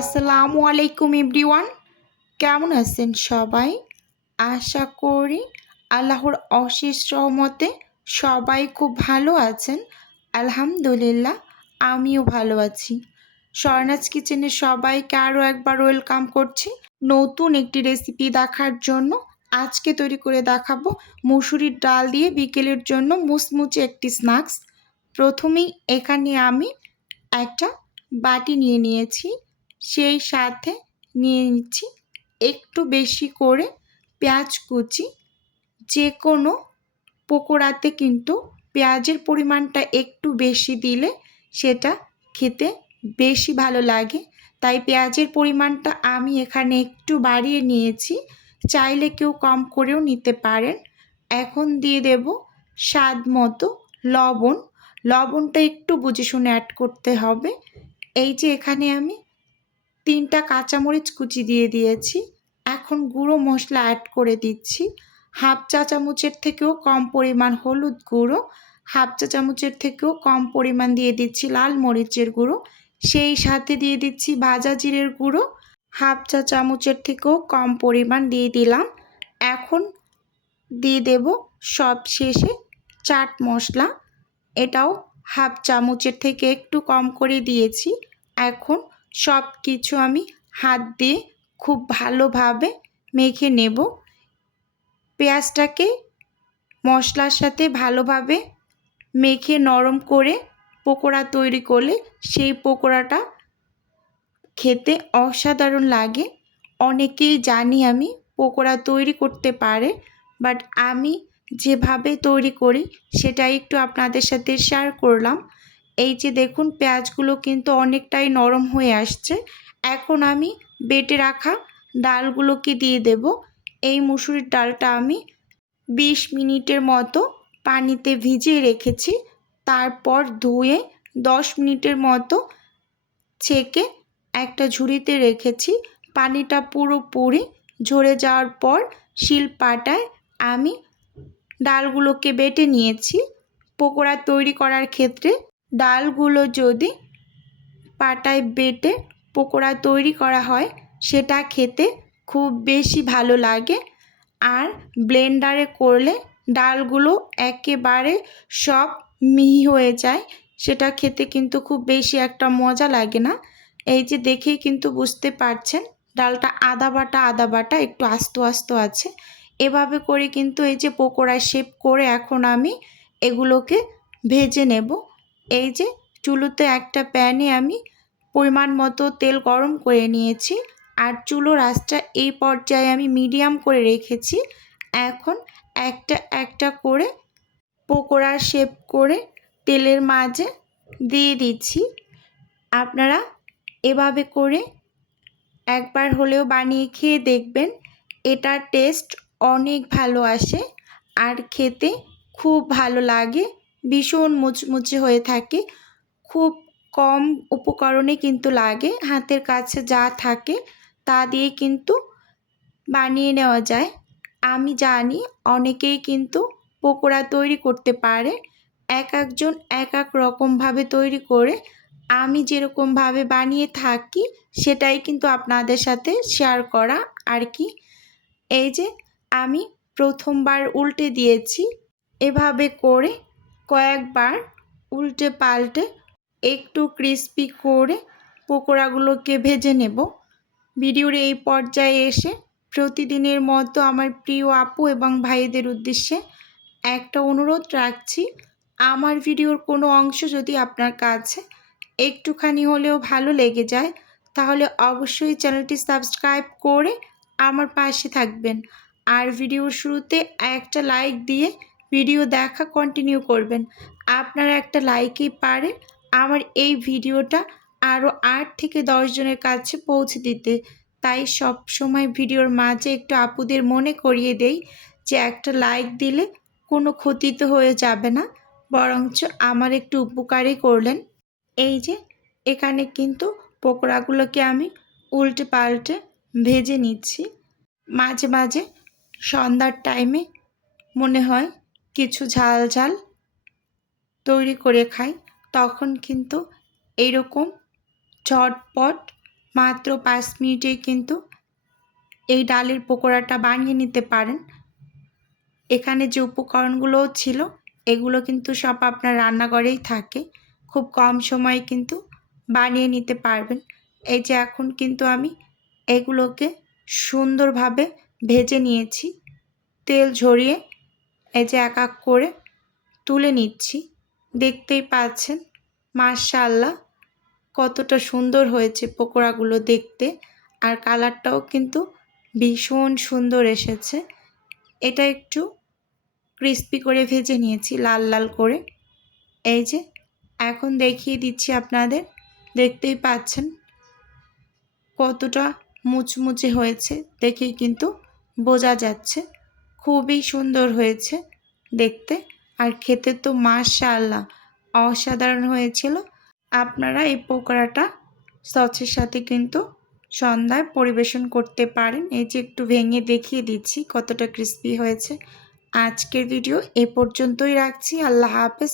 আসসালামু আলাইকুম এভরিওয়ান। কেমন আছেন সবাই? আশা করি আল্লাহর অশেষ রহমতে সবাই খুব ভালো আছেন। আলহামদুলিল্লাহ, আমিও ভালো আছি। স্বর্ণাজ কিচেনে সবাইকে আরও একবার ওয়েলকাম করছি নতুন একটি রেসিপি দেখার জন্য। আজকে তৈরি করে দেখাবো মুসুরির ডাল দিয়ে বিকেলের জন্য মুচমুচে একটি স্ন্যাক্স। প্রথমেই এখানে আমি একটা বাটি নিয়ে নিয়েছি। সেই সাথে নিয়ে নিচ্ছি একটু বেশি করে পেঁয়াজ কুচি। যে কোনো পকোড়াতে কিন্তু পেঁয়াজের পরিমাণটা একটু বেশি দিলে সেটা খেতে বেশি ভালো লাগে। তাই পেঁয়াজের পরিমাণটা আমি এখানে একটু বাড়িয়ে নিয়েছি। চাইলে কেউ কম করেও নিতে পারেন। এখন দিয়ে দেব স্বাদ মতো লবণ। লবণটা একটু বুঝে শুনে অ্যাড করতে হবে। এই যে এখানে আমি তিনটা কাঁচামরিচ কুচি দিয়ে দিয়েছি। এখন গুঁড়ো মশলা অ্যাড করে দিচ্ছি। হাফ চা চামচের থেকেও কম পরিমাণ হলুদ গুঁড়ো, হাফ চা চামচের থেকেও কম পরিমাণ দিয়ে দিচ্ছি লাল মরিচের গুঁড়ো, সেই সাথে দিয়ে দিচ্ছি ভাজা জিরের গুঁড়ো। হাফ চা চামচের থেকেও কম পরিমাণ দিয়ে দিলাম। এখন দিয়ে দেব সব শেষে চাট মশলা। এটাও হাফ চামচের থেকে একটু কম করে দিয়েছি। এখন সব কিছু আমি হাত দিয়ে খুব ভালোভাবে মেখে নেব। পেঁয়াজটাকে মশলার সাথে ভালোভাবে মেখে নরম করে পকোড়া তৈরি করলে সেই পকোড়াটা খেতে অসাধারণ লাগে। অনেকেই জানি আমি পকোড়া তৈরি করতে পারে, বাট আমি যেভাবে তৈরি করি সেটা একটু আপনাদের সাথে শেয়ার করলাম। এই যে দেখুন পেঁয়াজগুলো কিন্তু অনেকটাই নরম হয়ে আসছে। এখন আমি বেটে রাখা ডালগুলোকে দিয়ে দেব। এই মুসুরির ডালটা আমি বিশ মিনিটের মতো পানিতে ভিজিয়ে রেখেছি। তারপর ধুয়ে দশ মিনিটের মতো ছেঁকে একটা ঝুড়িতে রেখেছি। পানিটা পুরোপুরি ঝরে যাওয়ার পর শিল পাটায় আমি ডালগুলোকে বেটে নিয়েছি। পকোড়া তৈরি করার ক্ষেত্রে ডালগুলো যদি পাটায় বেটে পকোড়া তৈরি করা হয়, সেটা খেতে খুব বেশি ভালো লাগে। আর ব্লেন্ডারে করলে ডালগুলো একেবারে সব মিহি হয়ে যায়, সেটা খেতে কিন্তু খুব বেশি একটা মজা লাগে না। এই যে দেখেই কিন্তু বুঝতে পারছেন, ডালটা আদা বাটা আদা বাটা, একটু আস্ত আস্ত আছে। এভাবে করে কিন্তু এই যে পকোড়া শেপ করে এখন আমি এগুলোকে ভেজে নেব। এই যে চুলোতে একটা প্যানে আমি পরিমাণ মতো তেল গরম করে নিয়েছি আর চুলোর আঁচটা এই পর্যায়ে আমি মিডিয়াম করে রেখেছি। এখন একটা একটা করে পকোড়ার শেপ করে তেলের মাঝে দিয়ে দিচ্ছি। আপনারা এভাবে করে একবার হলেও বানিয়ে খেয়ে দেখবেন, এটার টেস্ট অনেক ভালো আসে আর খেতে খুব ভালো লাগে। ভীষণ মুচমুচে হয়ে থাকে। খুব কম উপকরণে কিন্তু লাগে, হাতের কাছে যা থাকে তা দিয়ে কিন্তু বানিয়ে নেওয়া যায়। আমি জানি অনেকেই কিন্তু পকোড়া তৈরি করতে পারে, এক একজন এক এক রকমভাবে তৈরি করে আমি যেরকমভাবে বানিয়ে থাকি সেটাই কিন্তু আপনাদের সাথে শেয়ার করা। আর কি? এই যে আমি প্রথমবার উল্টে দিয়েছি, এভাবে করে কয়েকবার উল্টে পাল্টে একটু ক্রিস্পি করে পকোড়াগুলোকে ভেজে নেব। ভিডিওর এই পর্যায়ে এসে প্রতিদিনের মতো আমার প্রিয় আপু এবং ভাইদের উদ্দেশ্যে একটা অনুরোধ রাখছি, আমার ভিডিওর কোনো অংশ যদি আপনার কাছে একটুখানি হলেও ভালো লেগে যায়, তাহলে অবশ্যই চ্যানেলটি সাবস্ক্রাইব করে আমার পাশে থাকবেন। আর ভিডিওর শুরুতে একটা লাইক দিয়ে ভিডিও দেখা কন্টিনিউ করবেন। আপনারা একটা লাইকই পারে আমার এই ভিডিওটা আরও আট থেকে জনের কাছে পৌঁছে দিতে। তাই সব সময় ভিডিওর মাঝে একটু আপুদের মনে করিয়ে দেই যে একটা লাইক দিলে কোনো ক্ষতি তো হয়ে যাবে না, বরঞ্চ আমার একটু উপকারই করলেন। এই যে, এখানে কিন্তু পকোড়াগুলোকে আমি উল্টে পাল্টে ভেজে নিচ্ছি। মাঝে মাঝে সন্ধ্যার টাইমে মনে হয় কিছু ঝাল ঝাল তৈরি করে খাই। তখন কিন্তু এরকম ঝটপট মাত্র পাঁচ মিনিটেই কিন্তু এই ডালের পকোড়াটা বানিয়ে নিতে পারেন। এখানে যে উপকরণগুলোও ছিল, এগুলো কিন্তু সব আপনার রান্নাঘরেই থাকে। খুব কম সময়ে কিন্তু বানিয়ে নিতে পারবেন। এই যে এখন কিন্তু আমি এগুলোকে সুন্দরভাবে ভেজে নিয়েছি। তেল ঝরিয়ে এই যে এক এক করে তুলে নিচ্ছি। দেখতেই পাচ্ছেন মাশাল্লাহ কতটা সুন্দর হয়েছে পকোড়াগুলো দেখতে। আর কালারটাও কিন্তু ভীষণ সুন্দর এসেছে। এটা একটু ক্রিস্পি করে ভেজে নিয়েছি, লাল লাল করে। এই যে, এখন দেখিয়ে দিচ্ছি আপনাদের। দেখতেই পাচ্ছেন, কতটা মুচমুচে হয়েছে দেখে কিন্তু বোঝা যাচ্ছে। খুবই সুন্দর হয়েছে দেখতে। আর খেতে তো মাশাআল্লাহ, অসাধারণ হয়েছিল। আপনারা এই পকোড়াটা সচের সাথে কিন্তু সন্ধ্যায় পরিবেশন করতে পারেন। এই যে একটু ভেঙে দেখিয়ে দিচ্ছি কতটা ক্রিস্পি হয়েছে। আজকের ভিডিও এ পর্যন্তই রাখছি। আল্লাহ হাফেজ।